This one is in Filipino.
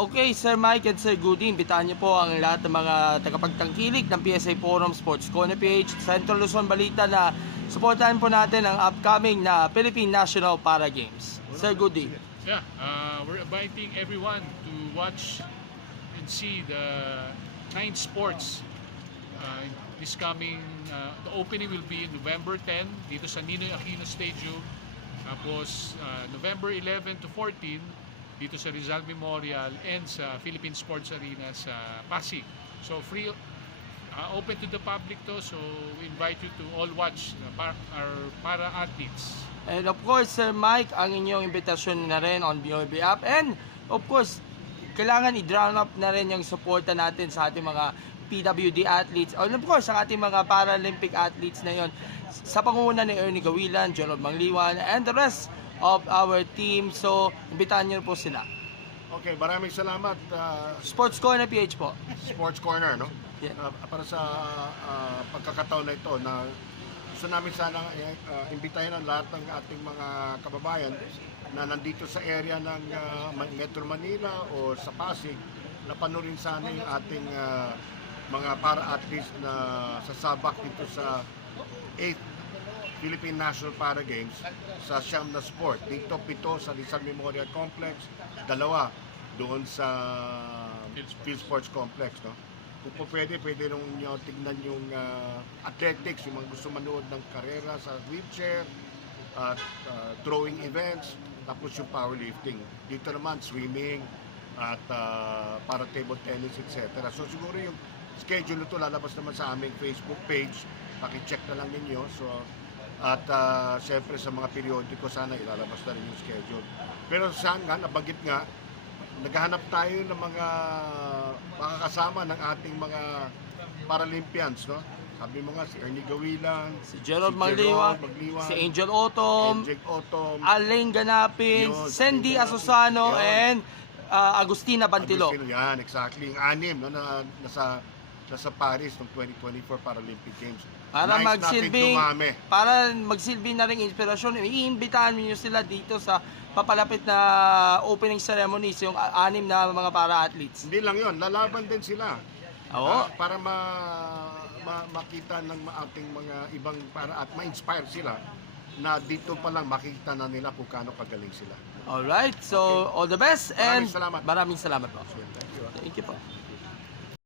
Okay, Sir Mike at Sir Goody, imbitahan niyo po ang lahat ng mga tagapagtangkilik ng PSA Forum Sports Corner PH, Central Luzon Balita na suportahan po natin ang upcoming na Philippine National Para Games. Sir Goody. Yeah, we're inviting everyone to watch and see the 9 sports. This coming, the opening will be November 10 dito sa Ninoy Aquino Stadium. Tapos November 11 to 14 dito sa Rizal Memorial and sa Philippine Sports Arena sa Pasig. So free, open to the public to, so we invite you to all watch our para-athletes. And of course, Sir Mike, ang inyong imbitasyon na rin on BOB app. And of course, kailangan i-drown up na rin yung suporta natin sa ating mga PWD athletes. And of course, sa ating mga Paralympic athletes na yon sa pangunguna ni Ernie Gawilan, Gerald Mangliwan, and the rest of our team. So, imbitahan niyo po sila. Okay, maraming salamat. Sports Corner PH po. Sports Corner, no? Yeah. Para sa pagkakataon na ito na gusto namin sana imbitahin ang lahat ng ating mga kababayan na nandito sa area ng Metro Manila o sa Pasig na panurin sana yung ating mga para-athletes na sasabak dito sa 8th Philippine National Para Games sa siyam na sport. Dito 7 sa Rizal Memorial Complex, 2 doon sa Field Sports Complex, no? Kung po pwede nung nyo tignan yung athletics, yung mga gusto manood ng karera sa wheelchair, at throwing events, tapos yung powerlifting. Dito naman swimming at para table tennis, etc. So siguro yung schedule nito lalabas naman sa aming Facebook page. Paki-check na lang ninyo. So at syempre sa mga periodiko sana ilalabas na rin yung schedule. Pero saan nabanggit nga, naghahanap tayo ng mga makakasama ng ating mga Paralympians, no? Sabi mo nga, si Ernie Gawilan, Si Gerald Mangliwan, si Angel Otom, Alain Ganapin, Yun, Sandy Ganapin. Asusano, Yun. and Agustina Bantilo. Yan, exactly. Yung 6 no, na nasa Paris ng 2024 Paralympic Games. Para Nice magsilbing, natin dumami. para magsilbing na rin inspirasyon, iimbitahan niyo sila dito sa papalapit na opening ceremonies, yung 6 na mga para-athletes. Hindi lang yon, lalaban din sila. Oo. Para makita ng ating mga ibang para at ma-inspire sila na dito pa lang makita na nila kung gaano kagaling sila. Alright, so all the best and Maraming salamat. maraming salamat po. Thank you. Thank you po.